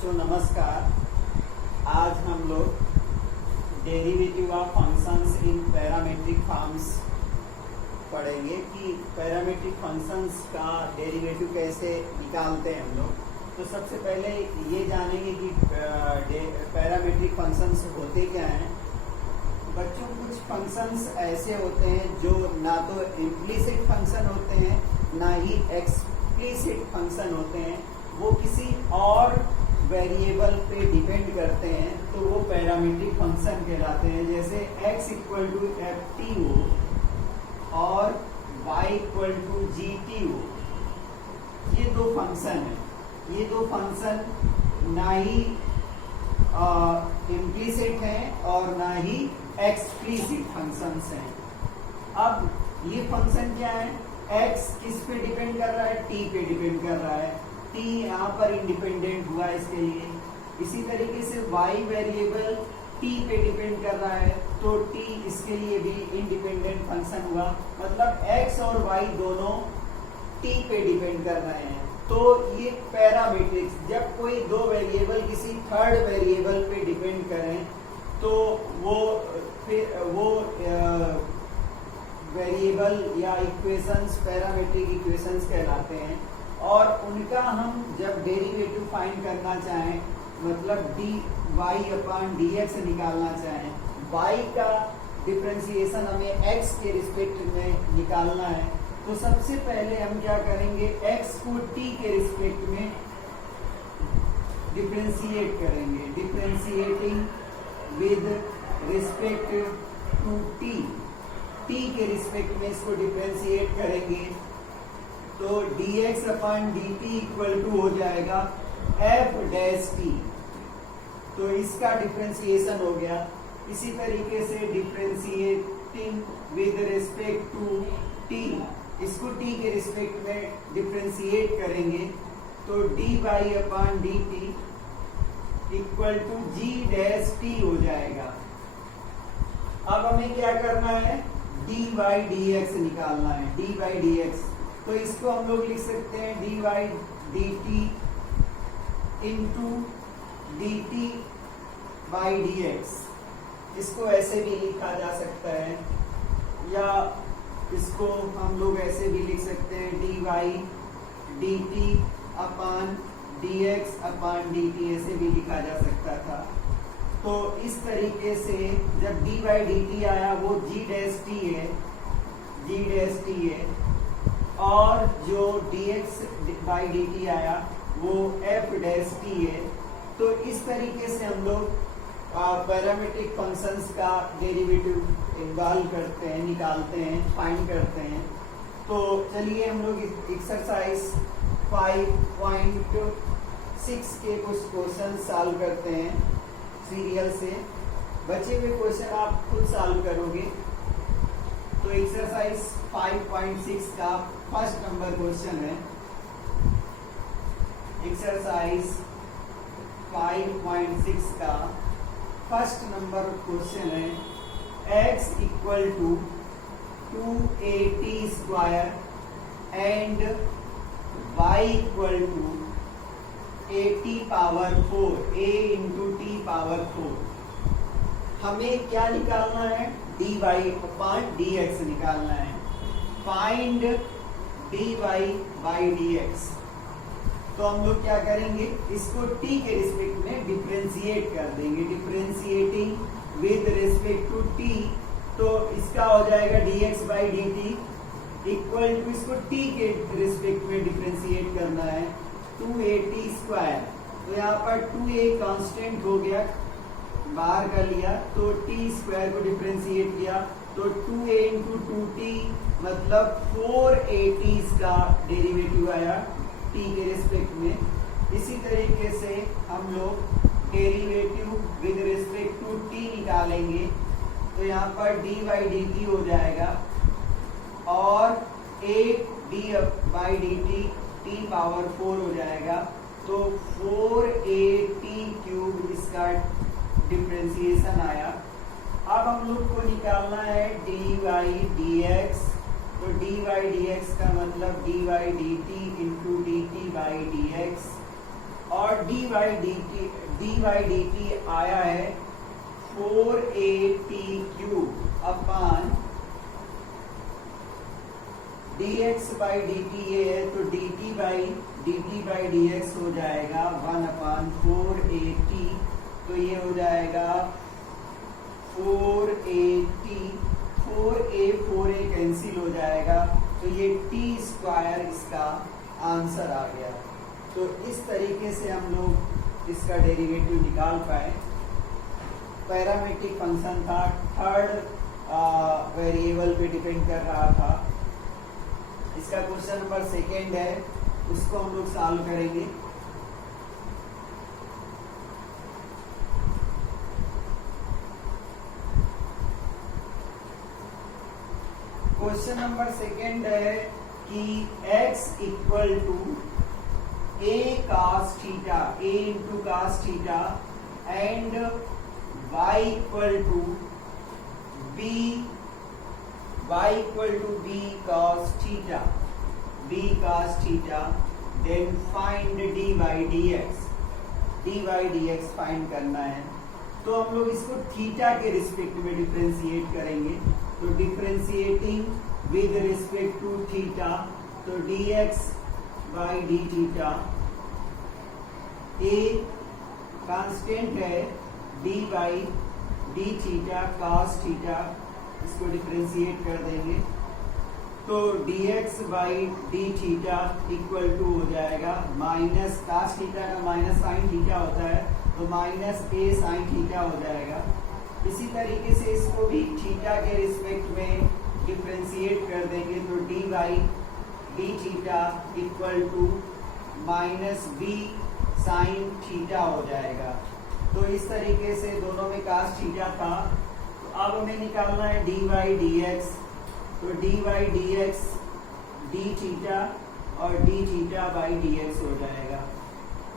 बच्चों नमस्कार। आज हम लोग derivative of functions in parametric forms पढ़ेंगे कि पैरामीट्रिक फंक्शंस का डेरिवेटिव कैसे निकालते हैं हम लोग। तो सबसे पहले ये जानेंगे कि पैरामीट्रिक फंक्शंस होते क्या हैं। बच्चों कुछ फंक्शंस ऐसे होते हैं जो ना तो इम्प्लिसिट फंक्शन होते हैं ना ही एक्सप्लिसिट फंक्शन होते हैं, वो किसी और वेरिएबल पे डिपेंड करते हैं, तो वो पैरामीट्रिक फंक्शन कहलाते हैं। जैसे x equal to F T हो और y equal to G T हो, ये दो फंक्शन है। ये दो फंक्शन ना ही इम्प्लिसिट हैं और ना ही एक्सप्लिसिट फंक्शंस हैं। अब ये फंक्शन क्या है, x किस पे डिपेंड कर रहा है, t पे डिपेंड कर रहा है। t यहाँ पर इंडिपेंडेंट हुआ इसके लिए। इसी तरीके से y वेरिएबल t पे डिपेंड कर रहा है, तो t इसके लिए भी इंडिपेंडेंट फंक्शन हुआ। मतलब x और y दोनों t पे डिपेंड कर रहे हैं। तो ये पैरामीट्रिक्स, जब कोई दो वेरिएबल किसी थर्ड वेरिएबल पे डिपेंड करें तो वो वेरिएबल या इक्वेशंस पैरामीट्रिक इक्वेशंस कहलाते हैं। और उनका हम जब डेरिवेटिव फाइंड करना चाहें, मतलब dy अपॉन dx निकालना चाहें, y का डिफरेंशिएशन हमें x के रिस्पेक्ट में निकालना है, तो सबसे पहले हम क्या करेंगे, x को t के रिस्पेक्ट में डिफरेंशिएट करेंगे। Differentiating with respect to t के रिस्पेक्ट में इसको डिफरेंशिएट करेंगे, तो dx upon dt equal to हो जाएगा f डैश t। तो इसका डिफरेंशिएशन हो गया। इसी तरीके से differentiating with respect to t, इसको t के रिस्पेक्ट में डिफरेंशिएट करेंगे, तो dy upon dt equal to g dash t हो जाएगा। अब हमें क्या करना है, dy dx निकालना है। dy dx, तो इसको हम लोग लिख सकते हैं dy dt into dt by dx। इसको ऐसे भी लिखा जा सकता है, या इसको हम लोग ऐसे भी लिख सकते हैं dy dt upon dx upon dt, ऐसे भी लिखा जा सकता था। तो इस तरीके से जब dy dt आया वो g डैश t है, g डैश t है, और जो dx बाई dt आया वो f डैश t है। तो इस तरीके से हम लोग पैरामीट्रिक फंक्शंस का डेरिवेटिव इन्वॉल्व करते हैं, निकालते हैं, फाइंड करते हैं। तो चलिए हम लोग एक्सरसाइज 5.6 के कुछ क्वेश्चन सॉल्व करते हैं सीरियल से। बचे हुए क्वेश्चन आप खुद सॉल्व करोगे। तो एक्सरसाइज 5.6 का फर्स्ट नंबर क्वेश्चन है। एक्सरसाइज 5.6 का फर्स्ट नंबर क्वेश्चन है, x equal to 2at square and y equal to at power 4, a into T power 4। हमें क्या निकालना है, dy अपॉन dx निकालना है। Find dy by dx। तो हम लोग क्या करेंगे, इसको t के रिस्पेक्ट में डिफरेंशिएट कर देंगे। Differentiating with respect to t, तो इसका हो जाएगा dx by dt equal to, इसको t के रिस्पेक्ट में डिफरेंशिएट करना है, 2at स्क्वायर। तो यहाँ पर 2a कांस्टेंट हो गया, बाहर कर लिया, तो t स्क्वायर को डिफरेंशिएट किया, तो 2a इंटू 2t मतलब 4at का डेरिवेटिव आया t के रिस्पेक्ट में। इसी तरीके से हम लोग derivative with respect to t निकालेंगे, तो यहाँ पर dy dt हो जाएगा और 8d by dt t power 4 हो जाएगा, तो 4at क्यूब इसका डिफरेंशिएशन आया। अब हम लोग को निकालना है dy dx, तो dy dx का मतलब dy dt into dt by dx, और dy dt आया है 4at cube upon dx by dt ये है, तो dt by dx हो जाएगा 1/4at, तो ये हो जाएगा 4at, 4a कैंसिल हो जाएगा, तो ये t² इसका आंसर आ गया। तो इस तरीके से हम लोग इसका डेरिवेटिव निकाल पाए। पैरामेट्रिक फंक्शन था, थर्ड वेरिएबल पे डिपेंड कर रहा था। इसका क्वेश्चन नंबर 2 है, उसको हम लोग सॉल्व करेंगे। क्वेश्चन नंबर 2 है कि x equal to a cos theta, a into cos theta and y equal to b cos theta, b cos theta, then find dy dx find करना है। तो हम लोग इसको थीटा के रिस्पेक्ट में डिफरेंशिएट करेंगे। तो differentiating with respect to theta, तो dx by d theta, a constant है, d by d theta cos theta, इसको डिफरेंशिएट कर देंगे। तो dx by d theta equal to हो जाएगा माइनस cos थीटा का माइनस साइन थीटा होता है, तो माइनस a साइन थीटा हो जाएगा। इसी तरीके से इसको भी थीटा के रिस्पेक्ट में डिफरेंशिएट कर देंगे, तो dy d theta equal to minus b sine theta हो जाएगा। तो इस तरीके से दोनों में cos थीटा था। तो अब हमें निकालना है dy dx, तो dy dx d थीटा और d थीटा बाई dx हो जाएगा,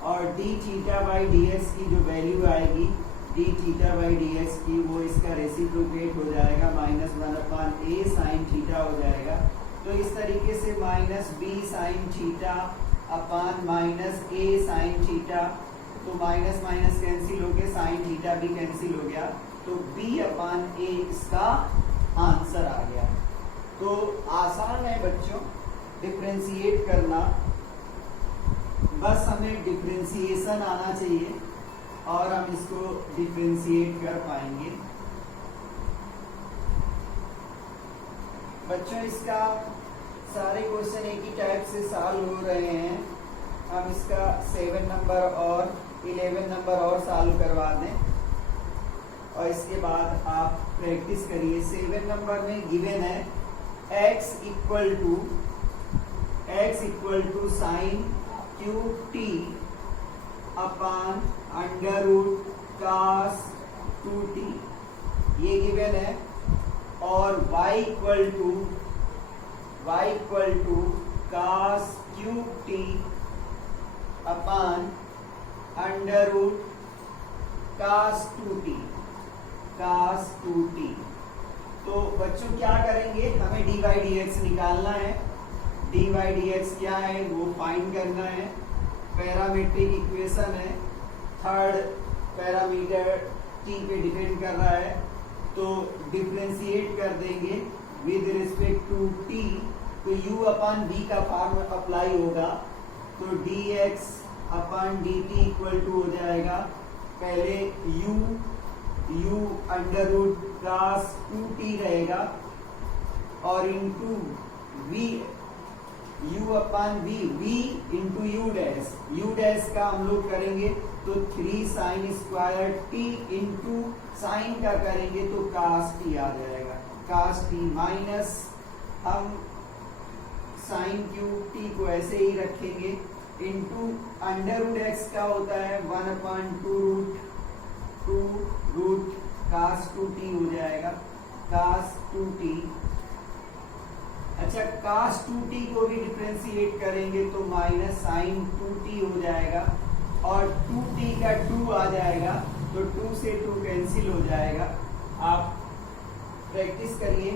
और d थीटा बाई dx की जो वैल्यू आएगी d थीटा बाई dx की, वो इसका रेसिप्रोकेट हो जाएगा, -1/a साइन थीटा हो जाएगा। तो इस तरीके से minus b sine theta upon minus a sine theta, तो माइनस माइनस कैंसिल हो गया, साइन थीटा भी कैंसिल हो गया, तो b अपान a इसका आंसर आ गया। तो आसान है बच्चों डिफरेंशिएट करना, बस हमें डिफरेंशिएशन आना चाहिए और हम इसको डिफरेंशिएट कर पाएंगे। बच्चों इसका सारे क्वेश्चन एक ही टाइप से सॉल्व हो रहे हैं। हम इसका 7 नंबर और 11 नंबर और सॉल्व करवा दें, और इसके बाद आप प्रैक्टिस करिए। 7 नंबर में गिवन है x equal to sine cube t upon under root cos 2t, ये गिवन है। और y equal to cos cube t upon under root cos 2t। तो बच्चों क्या करेंगे, हमें dy dx निकालना है। dy dx क्या है वो फाइंड करना है। पैरामेट्रिक इक्वेशन है, थर्ड पैरामीटर t पे डिपेंड कर रहा है, तो डिफरेंशिएट कर देंगे विद रिस्पेक्ट टू t, तो u अपान v का फॉर्म अप्लाई होगा, तो dx upon dt equal to हो जाएगा, पहले u under root cos 2t रहेगा, और into v, u upon v into u dash का हम लोग करेंगे तो 3 sign square t into sine का करेंगे तो cos t आ जाएगा, cos t माइनस हम साइन क्यूब t को ऐसे ही रखेंगे, इंटू अंडर रूट x का होता है 1/2 रूट cos 2t हो जाएगा, cos 2t। अच्छा, cos 2t को भी डिफरेंशिएट करेंगे तो माइनस साइन 2t हो जाएगा, और 2t का 2 आ जाएगा, तो 2 से 2 कैंसिल हो जाएगा। आप प्रैक्टिस करिए,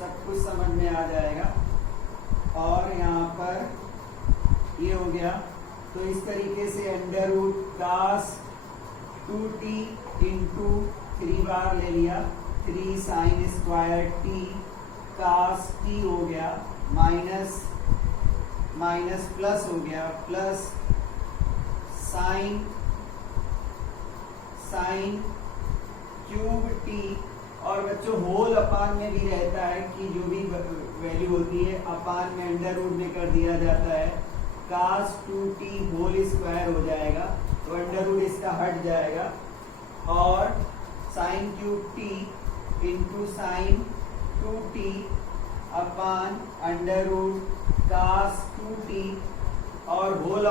सब कुछ समझ में आ जाएगा। और यहाँ पर ये हो गया तो इस तरीके से under root cos 2t into 3 बार ले लिया, 3 साइन स्क्वायर टी कास टी हो गया, माइनस माइनस प्लस हो गया, plus sign sign cube T, और बच्चों होल अपान में भी रहता है कि जो भी वैल्यू होती है अपान में अंडर रूट में कर दिया जाता है, कास 2t होल स्क्वायर हो जाएगा, तो अंडर रूट इसका हट जाएगा, और sine cube T into sine 2t upon under root cos 2t, और होल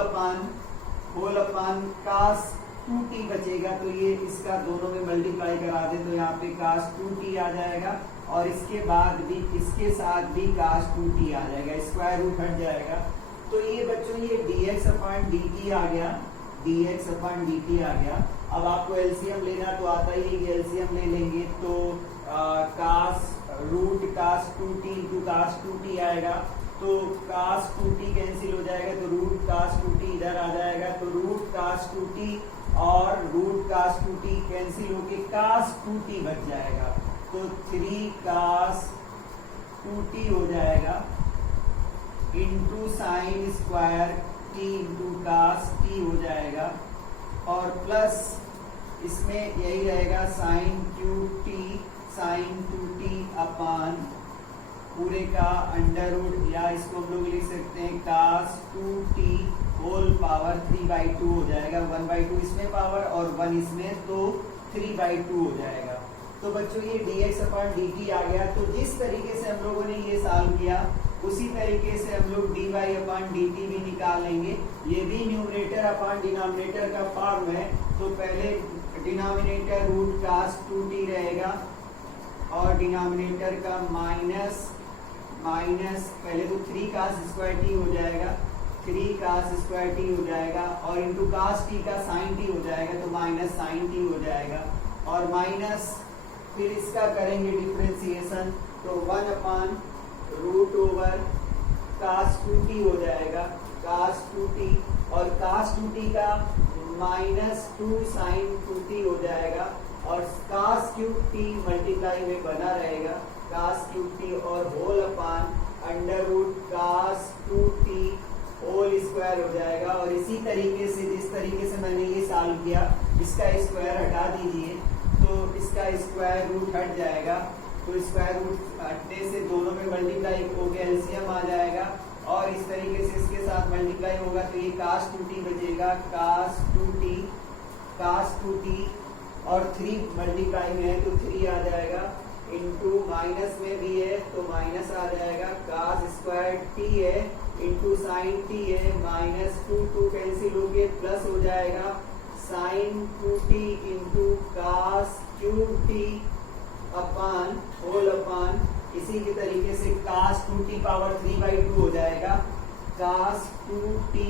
अपान कास 2t बचेगा, तो ये इसका दोनों में मल्टीप्लाई करा दे तो यहाँ पे कास 2t आ जाएगा, और इसके बाद भी इसके साथ भी कास 2t आ जाएगा, स्क्वायर रूट हट जाएगा। तो ये बच्चों ये dx अपॉन dt आ गया, dx अपॉन dt आ गया। अब आपको एलसीएम लेना तो आता ही है, एलसीएम ले लेंगे तो कास रूट कास 2t इंटू कास 2t आएगा, तो कास 2t कैंसिल हो जाएगा, तो रूट कास 2t इधर आ जाएगा, तो रूट कास 2t और रूट कास 2t कैंसिल होके कास 2t बच जाएगा, तो 3 कास 2t हो जाएगा into sine square t into cos t हो जाएगा, और प्लस इसमें यही रहेगा sine cube t sine 2t upon पूरे का अंडर रूट, या इसको हम लोग लिख सकते हैं कास 2t होल पावर 3/2 हो जाएगा, 1/2 इसमें पावर और 1 इसमें, तो 3/2 हो जाएगा। तो बच्चों ये dx अपॉन dt आ गया। तो जिस तरीके से हम लोगों ने ये सॉल्व किया उसी तरीके से हम लोग dy अपॉन dt भी निकालेंगे। ये भी न्यूमरेटर अपॉन डिनोमिनेटर का फॉर्म है, तो पहले डिनोमिनेटर रूट कास 2t रहेगा और डिनोमिनेटर का माइनस पहले तो 3 कास स्क्वायर टी हो जाएगा, 3 कास स्क्वायर टी हो जाएगा, और इंटू कास टी का साइन टी हो जाएगा, तो माइनस साइन टी हो जाएगा, और माइनस फिर इसका करेंगे डिफरेंशिएशन, तो 1 अपान रूट ओवर कास 2t हो जाएगा, कास 2t, और कास 2t का माइनस 2 साइन 2t हो जाएगा, और कास क्यूब टी मल्टीप्लाई में बना रहेगा, कास क्यूब टी, और whole upon under root cos 2t whole square हो जाएगा। और इसी तरीके से जिस तरीके से मैंने ये सॉल्व किया इसका स्क्वायर हटा दीजिए, तो इसका स्क्वायर रूट हट जाएगा, तो स्क्वायर रूट हटने से दोनों में मल्टीप्लाई होकर एलसीएम आ जाएगा, और इस तरीके से इसके साथ मल्टीप्लाई होगा तो ये कास 2t बचेगा, कास 2t और 3 मल्टीप्लाई में है तो 3 आ जाएगा, इंटू माइनस में भी है तो माइनस आ जाएगा, कास स्क्वायर टी है इंटू साइन टी है, माइनस 2 कैंसिल होके प्लस हो जाएगा, sine 2t into cos cube T upon whole upon, इसी के तरीके से कास 2t पावर 3/2 हो जाएगा, कास 2t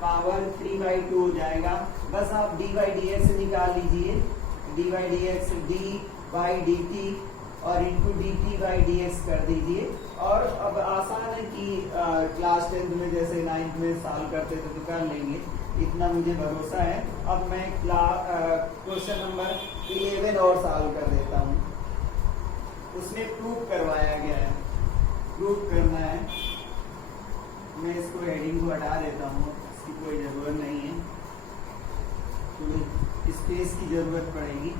पावर 3/2 हो जाएगा। बस आप dy/dx निकाल लीजिए, dy/dx d/dt और इंटू dt/dx कर दीजिए। और अब आसान है कि क्लास 10th में जैसे 9th में सॉल्व करते थे तो कर लेंगे, इतना मुझे भरोसा है। अब मैं क्वेश्चन नंबर 11 और सॉल्व कर देता हूँ। उसमें प्रूफ करवाया गया है, प्रूफ करना है। मैं इसको हेडिंग को हटा देता हूँ, इसकी कोई जरूरत नहीं है, तो स्पेस की जरूरत पड़ेगी।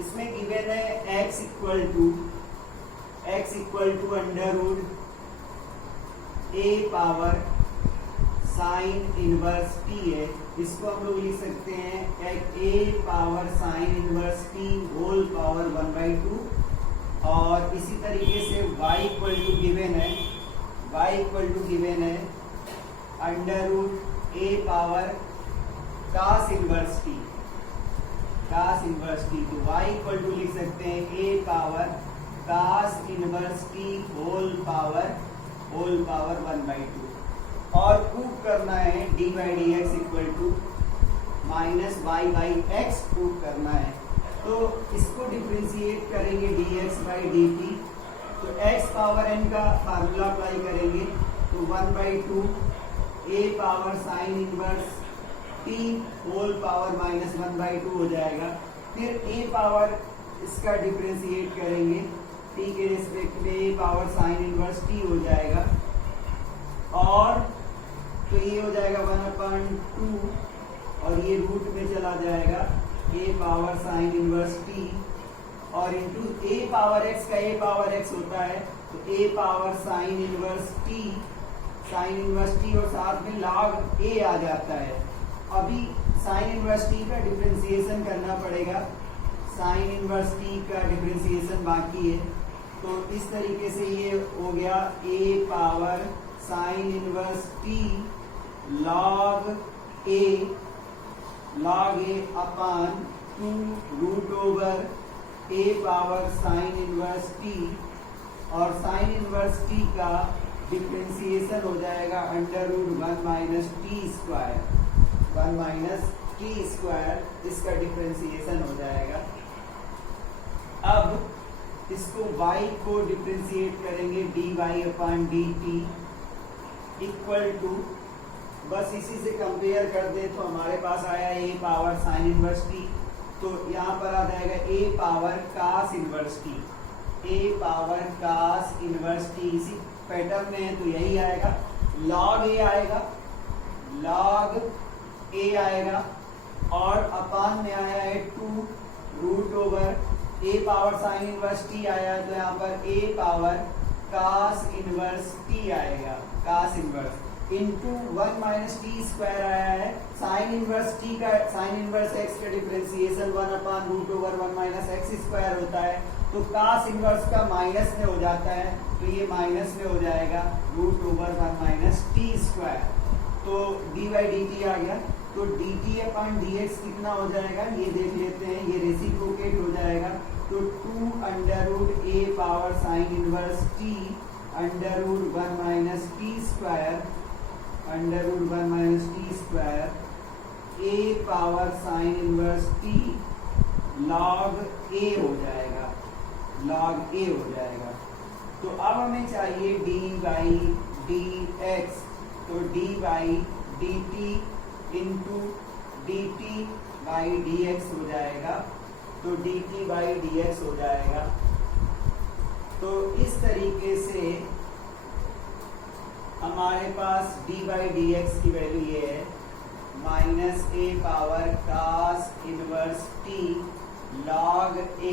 इसमें गिवन है x equal to under root a power sign inverse t है। इसको हम लोग लिख सकते हैं a power sign inverse t whole power 1/2, और इसी तरीके से y इक्वल टू गिवन है under root a power cos inverse t, तो y इक्वल टू लिख सकते हैं a power cos inverse t whole power 1/2, और प्रूफ करना है dy/dx equal to minus y/x proof करना है। तो इसको डिफरेंशिएट करेंगे dx/dt, तो x पावर n का फार्मूला अप्लाई करेंगे तो 1/2 a power sign inverse t whole power minus 1/2 हो जाएगा। फिर a पावर इसका डिफरेंशिएट करेंगे t के रिस्पेक्ट में a power sign inverse t हो जाएगा, और तो ये हो जाएगा 1/2 और ये रूट में चला जाएगा a power sign inverse t और इंटू a पावर x का a पावर x होता है तो a power sign inverse t और साथ में log a आ जाता है। अभी साइन इनवर्स t का डिफरेंशिएशन करना पड़ेगा, साइन इनवर्स t का डिफरेंशिएशन बाकी है। तो इस तरीके से ये हो गया a power sign inverse t log a upon 2 root over a power sign inverse t और साइन इनवर्स t का डिफरेंशिएशन हो जाएगा under root 1 minus T square, इसका डिफरेंशिएशन हो जाएगा। अब इसको y को डिफरेंशिएट करेंगे dy upon dt equal to, बस इसी से कंपेयर कर दे तो हमारे पास आया a power sign inverse t, तो यहाँ पर आ जाएगा a power cos inverse t, a power cos inverse t। इसी पैटर्न में है तो यही आएगा, log a आएगा और अपान में आया है 2 root over a power sign inverse t आया है तो यहाँ पर a power cos inverse t आएगा, cos inverse into 1 minus T square आया है। साइन इनवर्स t का साइन इनवर्स x का differentiation 1 upon root over 1 minus X square होता है, तो कास इनवर्स का माइनस में हो जाता है तो ये माइनस में हो जाएगा root over 1 minus T square. तो dy dt आ गया, तो dt अपान dx कितना हो जाएगा ये देख लेते हैं, ये रेसिप्रोकेट हो जाएगा तो 2 under root a power sign inverse t under root 1 minus T square under root 1 minus T square a power sign inverse t log a हो जाएगा, log a हो जाएगा। तो अब हमें चाहिए dy dx, तो dy dt into dt by dx हो जाएगा, तो dt बाई dx हो जाएगा। तो इस तरीके से हमारे पास dy dx की वैल्यू ये है minus a power cos inverse t log a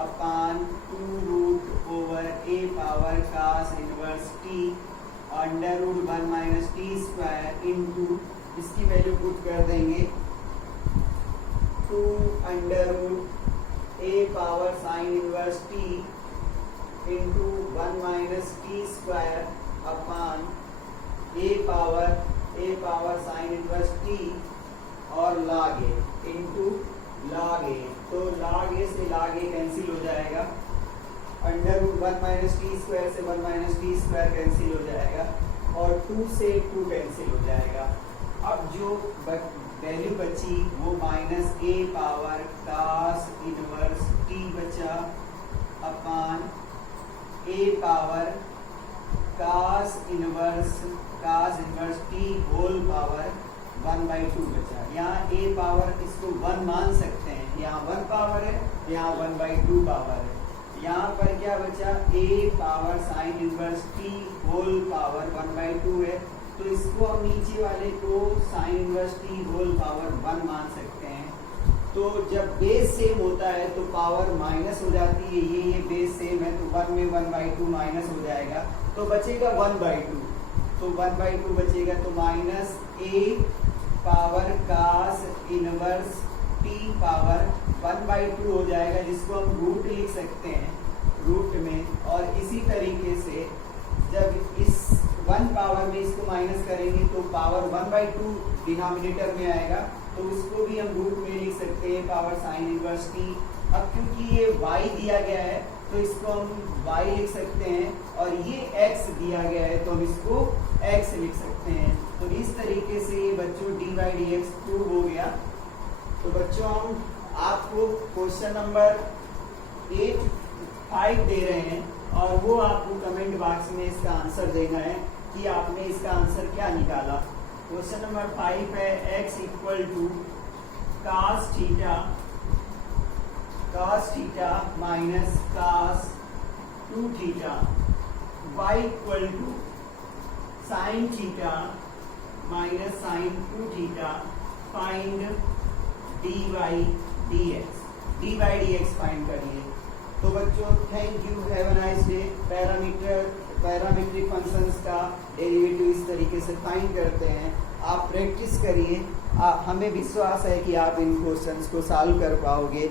upon 2 root over a power cos inverse t under root 1 minus T square into इसकी वैल्यू पुट कर देंगे 2 under root a power sign inverse t into 1 minus T square upon a power sign inverse t और log a into log a, तो log a से log a cancel हो जाएगा, under root 1 minus T square से 1 minus T square cancel हो जाएगा और 2 से 2 कैंसिल हो जाएगा। अब जो वैल्यू बची वो minus a power cos inverse t बचा upon a power cos inverse t whole power 1/2 बचा। यहाँ a पावर इसको 1 मान सकते हैं, यहाँ 1 पावर है, यहाँ 1/2 पावर है। यहाँ पर क्या बचा a power sign inverse t whole power 1/2 है, तो इसको हम नीचे वाले को sine inverse t whole power 1 मान सकते हैं। तो जब बेस सेम होता है तो पावर माइनस हो जाती है, ये बेस सेम है तो 1 में 1/2 माइनस हो जाएगा तो बचेगा 1/2, तो 1/2 बचेगा तो minus a power cos inverse t power 1/2 हो जाएगा, जिसको हम रूट लिख सकते हैं रूट में। और इसी तरीके से जब इस 1 पावर में इसको माइनस करेंगे तो पावर 1/2 डिनोमिनेटर में आएगा, तो इसको भी हम रूट में लिख सकते हैं पावर साइन इनवर्स t। अब क्योंकि ये y दिया गया है तो इसको हम y लिख सकते हैं और ये x दिया गया है तो हम इसको x लिख सकते हैं। तो इस तरीके से ये बच्चों dy dx प्रूव हो गया। तो बच्चों हम आपको क्वेश्चन नंबर 5 दे रहे हैं और वो आपको कमेंट बॉक्स में इसका आंसर देना है कि आपने इसका आंसर क्या निकाला। क्वेश्चन नंबर 5 है x equal to cos theta minus cos 2 theta, y equal to sin theta minus sin 2 theta, find dy dx find करिए। तो बच्चों thank you, have a nice day. Parametric functions का derivative इस तरीके से find करते हैं, आप प्रैक्टिस करिए। हमें विश्वास है कि आप इन क्वेश्चंस को सॉल्व कर पाओगे।